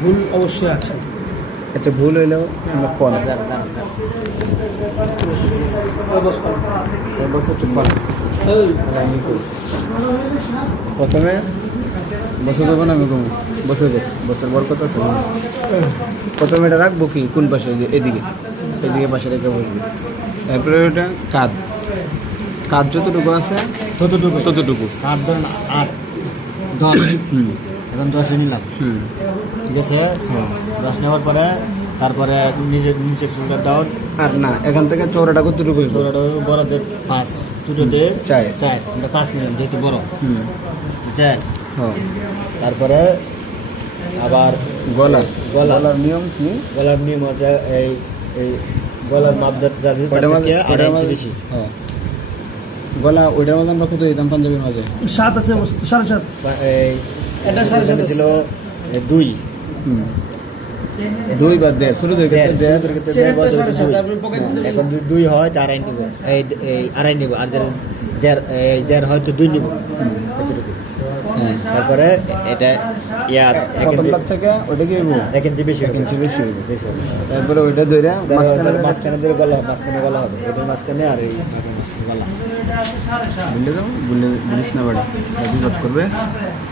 ভুল অবশ্যই আছে। আচ্ছা, ভুল হইলেও কোন প্রথমে বছর করবো না আমি কমু বছর বর কত আছে প্রথমে এটা রাখবো কি কোন পাশে এদিকে পাশে রেখে বসবো। তারপরে ওটা কাজ যতটুকু আছে ততটুকু 8 ধরেন 8 10 এখন 10 নিলাম, ঠিক আছে। 10 নেওয়ার পরে তারপরে নিচের চুলটার ডাউন আর না, এখান থেকে চৌড়াটা কতটুকু চৌড়াটা বড়দের 5, ছোটদের 4 আমরা 5 নিলাম যেহেতু বড় 4। তারপরে আবার গলার নিয়ম কি? গলার নিয়ম হচ্ছে এই গলার মাপদার আড়াই ইঞ্চি বেশি। গলা ওইটার মধ্যে আমরা কত দিতাম পাঞ্জাবির মাঝে 7 আছে 7.5। এটা 7.5 ছিল 2 বা 1.5 ছোট এখন 2 হয় 4 নিব, এই আড়াই নিব, আর 1.5 হয়তো 2 নিব এতটুকু। তারপরে এটা ইয়ার 1 ইঞ্চি থেকে ওটা কি হইব 1 ইঞ্চি বেশি, 1 ইঞ্চি বেশি হইব। তারপরে ওইটা ধরে মাঝখানে ধরে মাঝখানে গলা হবে, এটার মাঝখানে আর এই মাঝখানে গলা। বুঝলে যাবো, বুঝিস না বাড়ি করবে।